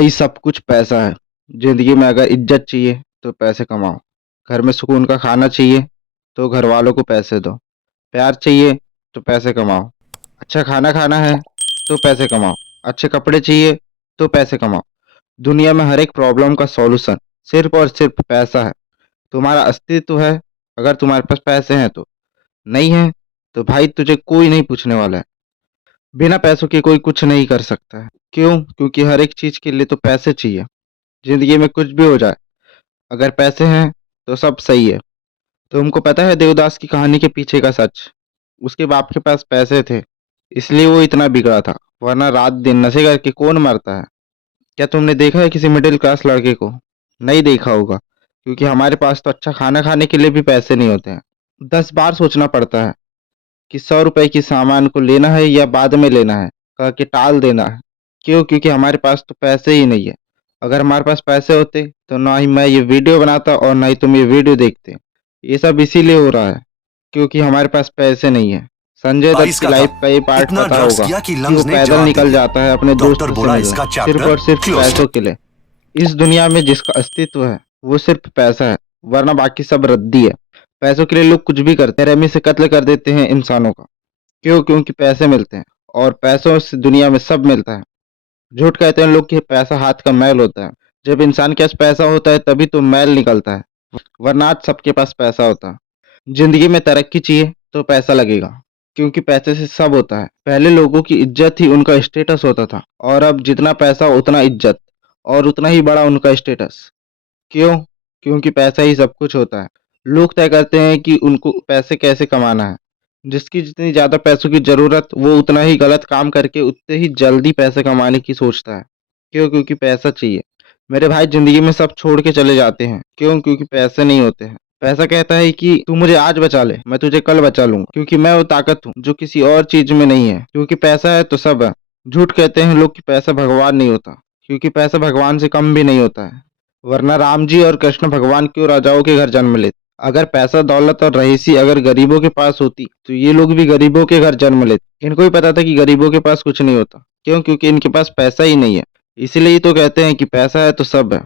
भाई सब कुछ पैसा है। जिंदगी में अगर इज्जत चाहिए तो पैसे कमाओ। घर में सुकून का खाना चाहिए तो घर वालों को पैसे दो। प्यार चाहिए तो पैसे कमाओ। अच्छा खाना खाना है तो पैसे कमाओ। अच्छे कपड़े चाहिए तो पैसे कमाओ। दुनिया में हर एक प्रॉब्लम का सॉल्यूशन सिर्फ और सिर्फ पैसा है। तुम्हारा अस्तित्व है अगर तुम्हारे पास पैसे हैं तो। नहीं है तो भाई तुझे कोई नहीं पूछने वाला है। बिना पैसों के कोई कुछ नहीं कर सकता है। क्यों? क्योंकि हर एक चीज के लिए तो पैसे चाहिए। जिंदगी में कुछ भी हो जाए, अगर पैसे हैं तो सब सही है। तुमको पता है देवदास की कहानी के पीछे का सच? उसके बाप के पास पैसे थे, इसलिए वो इतना बिगड़ा था, वरना रात दिन नशे करके कौन मरता है? क्या तुमने देखा है किसी मिडिल क्लास लड़के को? नहीं देखा होगा, क्योंकि हमारे पास तो अच्छा खाना खाने के लिए भी पैसे नहीं होते हैं। 10 बार सोचना पड़ता है कि 100 रुपए की सामान को लेना है या बाद में लेना है, कह के टाल देना है। क्यों? क्योंकि हमारे पास तो पैसे ही नहीं है। अगर हमारे पास पैसे होते तो ना ही मैं ये वीडियो बनाता और ना ही तुम ये वीडियो देखते। ये सब इसीलिए हो रहा है क्योंकि हमारे पास पैसे नहीं है। संजय दत्त 22 की का था। लाइफ का ये पार्ट इतना पता ड्रग्स होगा किया कि कि वो लंग्स ने पैदल जवाब दे निकल दिया। जाता है अपने डॉक्टर दोस्तों से बोला मिलने, इसका सिर्फ चैप्टर और सिर्फ क्लोज्ड। पैसों के लिए। इस दुनिया में जिसका अस्तित्व है वो सिर्फ पैसा है, वरना बाकी सब रद्दी है। पैसों के लिए लोग कुछ भी करते हैं, बेरहमी से कत्ल कर देते हैं इंसानों का। क्यों? क्योंकि पैसे मिलते हैं, और पैसों से दुनिया में सब मिलता है। झूठ कहते हैं लोग कि पैसा हाथ का मैल होता है। जब इंसान के पास पैसा होता है तभी तो मैल निकलता है, वरना आज सबके पास पैसा होता है। जिंदगी में तरक्की चाहिए तो पैसा लगेगा, क्योंकि पैसे से सब होता है। पहले लोगों की इज्जत ही उनका स्टेटस होता था, और अब जितना पैसा उतना इज्जत, और उतना ही बड़ा उनका स्टेटस। क्यों? क्योंकि पैसा ही सब कुछ होता है। लोग तय करते हैं कि उनको पैसे कैसे कमाना है। जिसकी जितनी ज़्यादा पैसों की ज़रूरत, वो उतना ही गलत काम करके उतने ही जल्दी पैसे कमाने की सोचता है। क्यों? क्योंकि पैसा चाहिए। मेरे भाई जिंदगी में सब छोड़ के चले जाते हैं। क्यों? क्योंकि पैसे नहीं होते हैं। पैसा कहता है कि तू मुझे आज बचा ले, मैं तुझे कल बचा लूंगा, क्योंकि मैं वो ताकत हूँ जो किसी और चीज में नहीं है। क्योंकि पैसा है तो सब है। झूठ कहते हैं लोग कि पैसा भगवान नहीं होता, क्योंकि पैसा भगवान से कम भी नहीं होता है। वरना राम जी और कृष्ण भगवान क्यों राजाओं के घर जन्म लेते? अगर पैसा दौलत और रईसी अगर गरीबों के पास होती तो ये लोग भी गरीबों के घर जन्म लेते। इनको भी पता था कि गरीबों के पास कुछ नहीं होता। क्यों? क्योंकि इनके पास पैसा ही नहीं है। इसीलिए ही तो कहते हैं कि पैसा है तो सब है।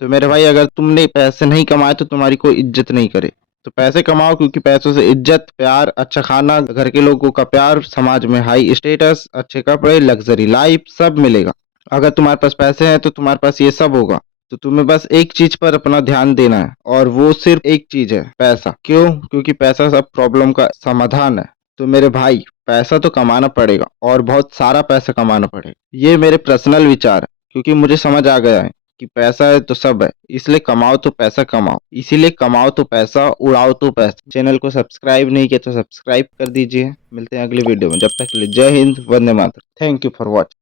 तो मेरे भाई अगर तुमने पैसे नहीं कमाए तो तुम्हारी कोई इज्जत नहीं करे। तो पैसे कमाओ, क्योंकि पैसों से इज्जत, प्यार, अच्छा खाना, घर के लोगों का प्यार, समाज में हाई स्टेटस, अच्छे कपड़े, लग्जरी लाइफ सब मिलेगा। अगर तुम्हारे पास पैसे हैं तो तुम्हारे पास ये सब होगा। तो तुम्हें बस एक चीज पर अपना ध्यान देना है, और वो सिर्फ एक चीज है, पैसा। क्यों? क्योंकि पैसा सब प्रॉब्लम का समाधान है। तो मेरे भाई पैसा तो कमाना पड़ेगा, और बहुत सारा पैसा कमाना पड़ेगा। ये मेरे पर्सनल विचार है, क्योंकि मुझे समझ आ गया है कि पैसा है तो सब है। इसलिए कमाओ तो पैसा कमाओ, इसीलिए कमाओ तो पैसा, उड़ाओ तो पैसा। चैनल को सब्सक्राइब नहीं किया तो सब्सक्राइब कर दीजिए। मिलते हैं अगली वीडियो में, जब तक के लिए जय हिंद, वंदे मातरम। Thank you for watching.